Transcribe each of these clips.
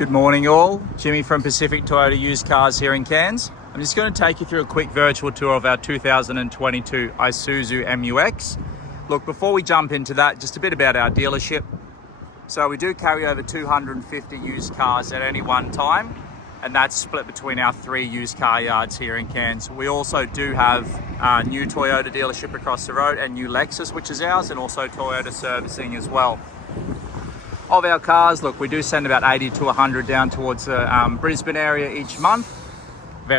Good morning all, Jimmy from Pacific Toyota Used Cars here in Cairns. I'm just going to take you through a quick virtual tour of our 2022 Isuzu MUX. Look, before we jump into that, just a bit about our dealership. So we do carry over 250 used cars at any one time, and that's split between our 3 used car yards here in Cairns. We also do have a new Toyota dealership across the road and new Lexus, which is ours, and also Toyota servicing as well. Of our cars, look, we do send about 80 to 100 down towards the Brisbane area each month.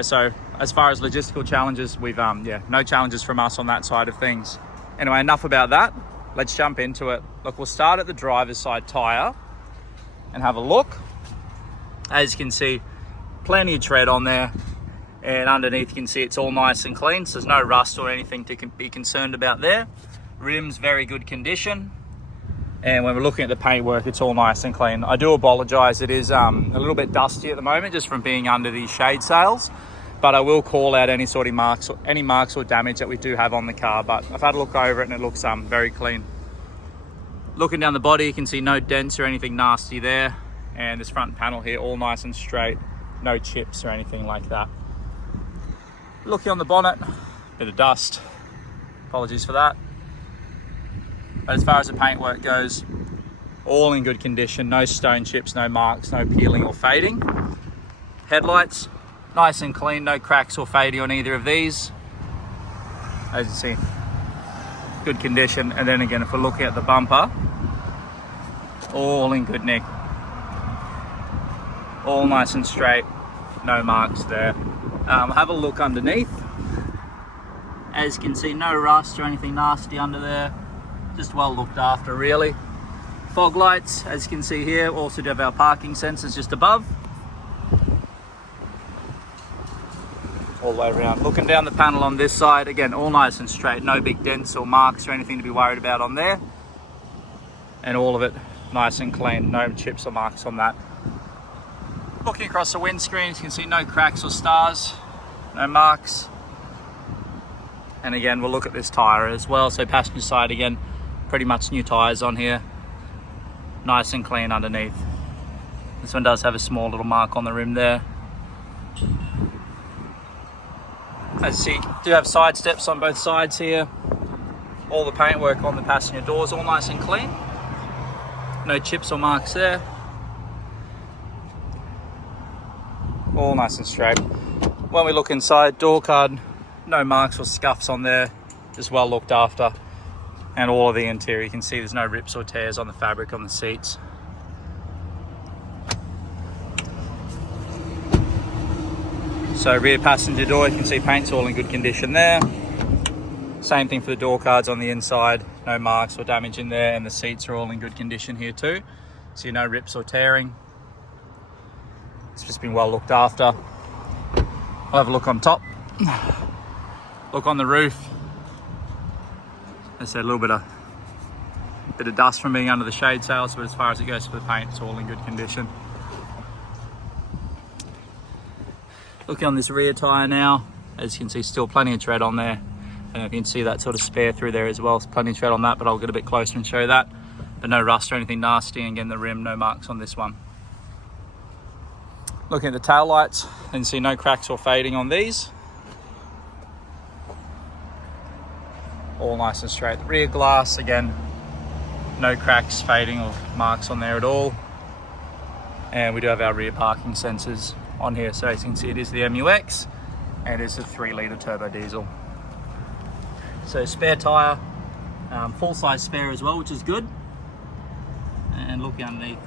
So as far as logistical challenges, we've no challenges from us on that side of things. Anyway, enough about that. Let's jump into it. Look, we'll start at the driver's side tyre and have a look. As you can see, plenty of tread on there, and underneath you can see it's all nice and clean, so there's no rust or anything to be concerned about there. Rims, very good condition. And when we're looking at the paintwork, it's all nice and clean. I do apologise, it is a little bit dusty at the moment just from being under these shade sails, but I will call out any sort of marks or damage that we do have on the car. But I've had a look over it and it looks very clean. Looking down the body, you can see no dents or anything nasty there, and this front panel here all nice and straight, no chips or anything like that. Looking on the bonnet, bit of dust, apologies for that. But as far as the paintwork goes, all in good condition, no stone chips, no marks, no peeling or fading. Headlights, nice and clean, no cracks or fading on either of these. As you see, good condition. And then again, if we're looking at the bumper, all in good nick. All nice and straight, no marks there. Have a look underneath. As you can see, no rust or anything nasty under there. Just well looked after, really. Fog lights, as you can see here, also do have our parking sensors just above. All the way around. Looking down the panel on this side, again, all nice and straight, no big dents or marks or anything to be worried about on there. And all of it nice and clean, no chips or marks on that. Looking across the windscreen, you can see no cracks or stars, no marks. And again, we'll look at this tyre as well. So passenger side again, pretty much new tyres on here. Nice and clean underneath. This one does have a small little mark on the rim there. As you see, do have side steps on both sides here. All the paintwork on the passenger doors, all nice and clean. No chips or marks there. All nice and straight. When we look inside, door card, no marks or scuffs on there, just well looked after. And all of the interior, you can see there's no rips or tears on the fabric on the seats. So rear passenger door, you can see paint's all in good condition there. Same thing for the door cards on the inside, no marks or damage in there, and the seats are all in good condition here too. So no rips or tearing. It's just been well looked after. I'll have a look on top. Look on the roof. As I said, a little bit of dust from being under the shade sails, but as far as it goes for the paint, it's all in good condition. Looking on this rear tyre now, as you can see, still plenty of tread on there. And you can see that sort of spare through there as well. There's plenty of tread on that, but I'll get a bit closer and show you that. But no rust or anything nasty, and again, the rim, no marks on this one. Looking at the tail lights, you can see no cracks or fading on these. All nice and straight. The rear glass, again, no cracks, fading or marks on there at all. And we do have our rear parking sensors on here. So as you can see, it is the MUX and it's a 3-litre turbo diesel. So spare tyre, full size spare as well, which is good. And looking underneath,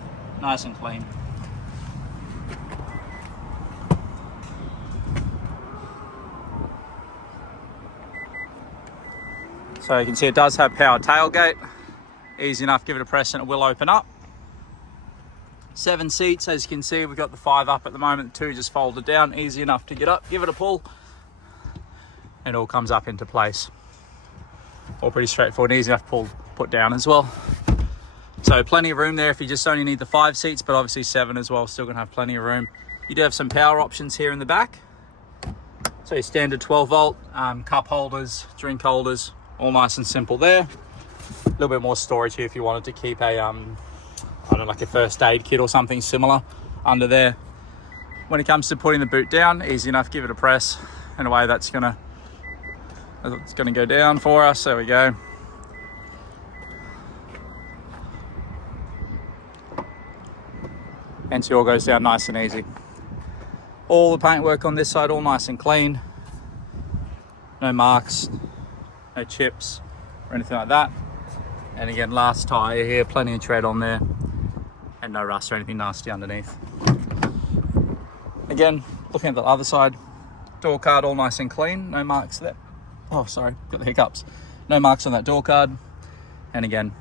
nice and clean. So you can see it does have power tailgate. Easy enough, give it a press and it will open up. 7 seats, as you can see, we've got the 5 up at the moment, 2 just folded down. Easy enough to get up, give it a pull, and it all comes up into place. All pretty straightforward, easy enough to put down as well. So plenty of room there if you just only need the 5 seats, but obviously 7 as well, still gonna have plenty of room. You do have some power options here in the back. So your standard 12 volt, cup holders, drink holders, all nice and simple there. A little bit more storage here if you wanted to keep a, I don't know, like a first aid kit or something similar. under there. When it comes to putting the boot down, easy enough, give it a press and away it's gonna go down for us. There we go. And so all goes down nice and easy. All the paintwork on this side, all nice and clean. No marks, no chips or anything like that. And again, last tyre here, plenty of tread on there and no rust or anything nasty underneath. Again, looking at the other side, door card all nice and clean, no marks there. Oh, sorry, got the hiccups. No marks on that door card. And again,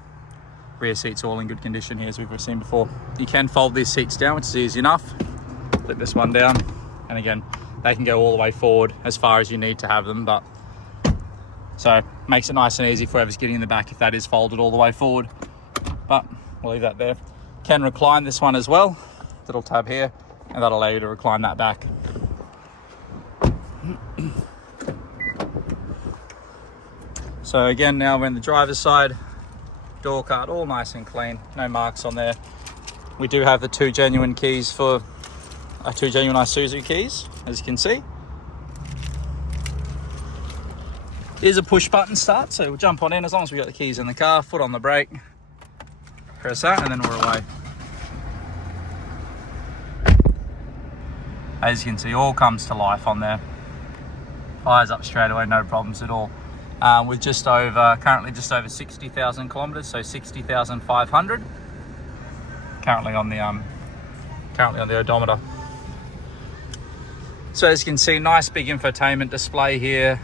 rear seats all in good condition here as we've seen before. You can fold these seats down, which is easy enough. Flip this one down. And again, they can go all the way forward as far as you need to have them, but so makes it nice and easy for whoever's getting in the back if that is folded all the way forward. But we'll leave that there. Can recline this one as well. Little tab here, and that'll allow you to recline that back. So again, now we're in the driver's side. Door card all nice and clean, no marks on there. We do have the two genuine Isuzu keys, as you can see. Here's a push button start, so we'll jump on in as long as we got the keys in the car, foot on the brake, press that, and then we're away. As you can see, all comes to life on there. Fires up straight away, no problems at all. With currently just over 60,000 kilometers, so 60,500. Currently on the odometer. So as you can see, nice big infotainment display here.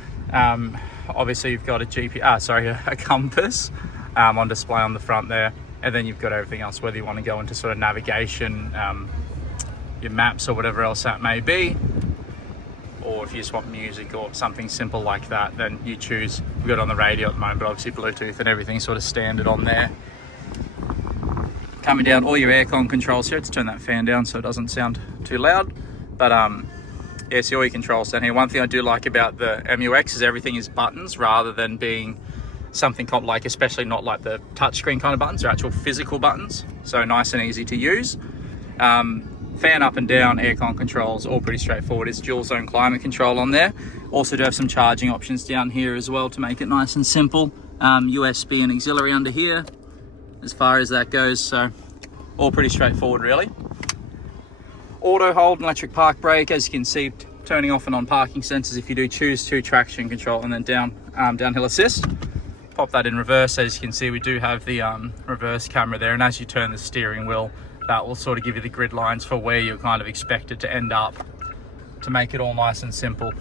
Obviously you've got a compass on display on the front there, and then you've got everything else, whether you want to go into sort of navigation, your maps or whatever else that may be, or if you just want music or something simple like that, then you choose. We've got it on the radio at the moment, but obviously Bluetooth and everything sort of standard on there. Coming down, all your aircon controls here. Let's turn that fan down so it doesn't sound too loud. But yeah, see all your controls down here. One thing I do like about the MUX is everything is buttons rather than being something like, especially not like the touchscreen kind of buttons. They're actual physical buttons, so nice and easy to use. Fan up and down, aircon controls, all pretty straightforward. It's dual zone climate control on there. Also do have some charging options down here as well to make it nice and simple. USB and auxiliary under here as far as that goes, so all pretty straightforward really. Auto hold and electric park brake, as you can see, turning off and on parking sensors if you do choose to, traction control, and then downhill assist. Pop that in reverse. As you can see, we do have the reverse camera there, and as you turn the steering wheel, that will sort of give you the grid lines for where you're kind of expected to end up, to make it all nice and simple.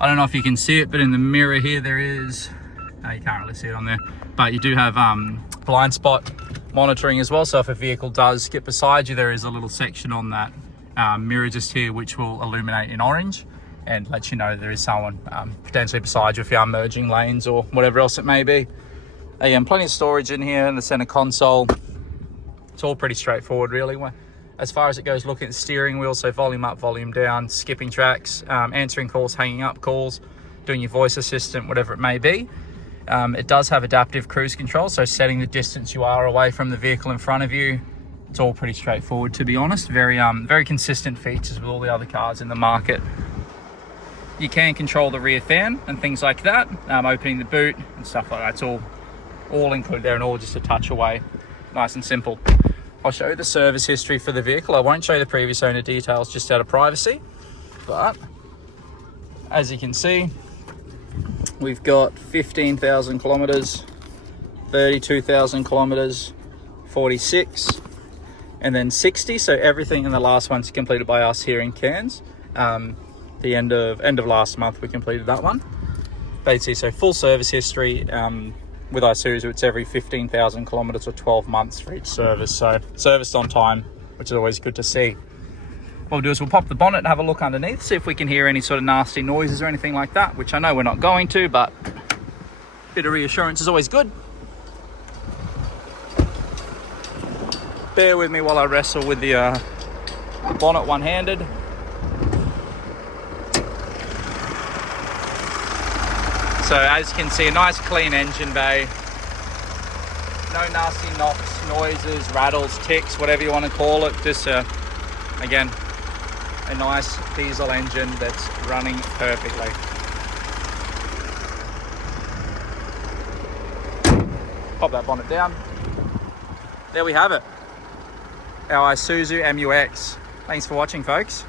I don't know if you can see it, but in the mirror here there is, you can't really see it on there, but you do have blind spot monitoring as well. So if a vehicle does get beside you, there is a little section on that mirror just here which will illuminate in orange and let you know there is someone potentially beside you if you are merging lanes or whatever else it may be. Again, plenty of storage in here in the center console. It's all pretty straightforward really. As far as it goes, looking at the steering wheel, so volume up, volume down, skipping tracks, answering calls, hanging up calls, doing your voice assistant, whatever it may be. It does have adaptive cruise control, so setting the distance you are away from the vehicle in front of you. It's all pretty straightforward, to be honest. Very consistent features with all the other cars in the market. You can control the rear fan and things like that, opening the boot and stuff like that. It's all included there and all just a touch away. Nice and simple. I'll show you the service history for the vehicle. I won't show you the previous owner details just out of privacy, but as you can see, we've got 15,000 kilometers, 32,000 kilometers, 46, and then 60. So everything in the last one's completed by us here in Cairns. The end of last month we completed that one. Basically, so full service history. With Isuzu, it's every 15,000 kilometers or 12 months for each service. So serviced on time, which is always good to see. What we'll do is we'll pop the bonnet and have a look underneath, see if we can hear any sort of nasty noises or anything like that, which I know we're not going to, but a bit of reassurance is always good. Bear with me while I wrestle with the bonnet one-handed. So as you can see, a nice clean engine bay. No nasty knocks, noises, rattles, ticks, whatever you want to call it. Just a Again, a nice diesel engine that's running perfectly. Pop that bonnet down. There we have it. Our Isuzu MUX. Thanks for watching, folks.